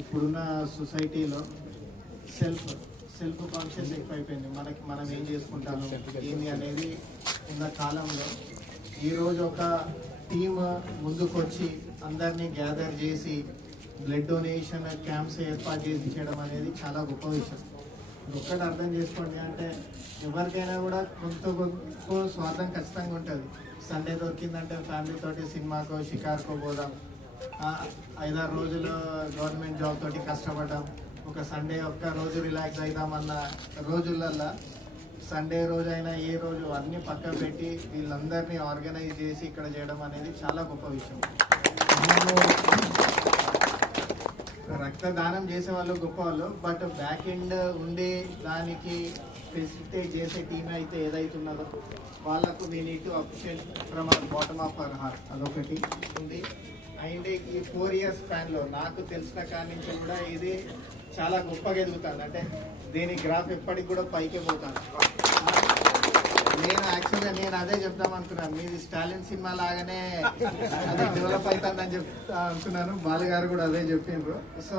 ఇప్పుడున్న సొసైటీలో self self conscious ఎక్కువైపోయింది. మనం ఏం చేసుకుంటాము ఏంది అనేది ఉన్న కాలంలో ఈరోజు ఒక టీమ్ ముందుకొచ్చి అందరినీ గ్యాదర్ చేసి బ్లడ్ డొనేషన్ క్యాంప్స్ ఏర్పాటు చేసి చేయడం అనేది చాలా గొప్ప విషయం. ఒక్కటి అర్థం చేసుకోండి, అంటే ఎవరికైనా కూడా కొంత స్వార్థం ఖచ్చితంగా ఉంటుంది. సండే దొరికిందంటే ఫ్యామిలీ తోటి సినిమాకో షికార్కో పోదాం, 5-6 రోజులు గవర్నమెంట్ జాబ్ తోటి కష్టపడ్డాం, ఒక సండే ఒక్క రోజు రిలాక్స్ అవుదామన్న రోజులల్లో సండే రోజు అయినా ఏ రోజు అన్ని పక్కన పెట్టి వీళ్ళందరినీ ఆర్గనైజ్ చేసి ఇక్కడ చేయడం అనేది చాలా గొప్ప విషయం. రక్తదానం చేసే వాళ్ళు గొప్ప వాళ్ళు, బట్ బ్యాక్ ఎండ్ ఉండి దానికి ఫెసిలిటేట్ చేసే టీమ్ అయితే ఏదైతున్నదో వాళ్ళకు we need to appreciate from our bottom of our heart. అదొకటి ఉంది. అండ్ ఈ 4 years స్పాన్లో నాకు తెలిసిన కాడి నుంచి కూడా ఇది చాలా గొప్పగా ఎదుగుతుంది. అంటే దీని గ్రాఫ్ ఎప్పటికి కూడా పైకే పోతాను. నేను అదే చెప్తాం అనుకున్నాను, మీది స్టాలిన్ సినిమా లాగానే అది డెవలప్ అవుతుందని చెప్తా అనుకున్నాను. బాలు గారు కూడా అదే చెప్పిండ్రు. సో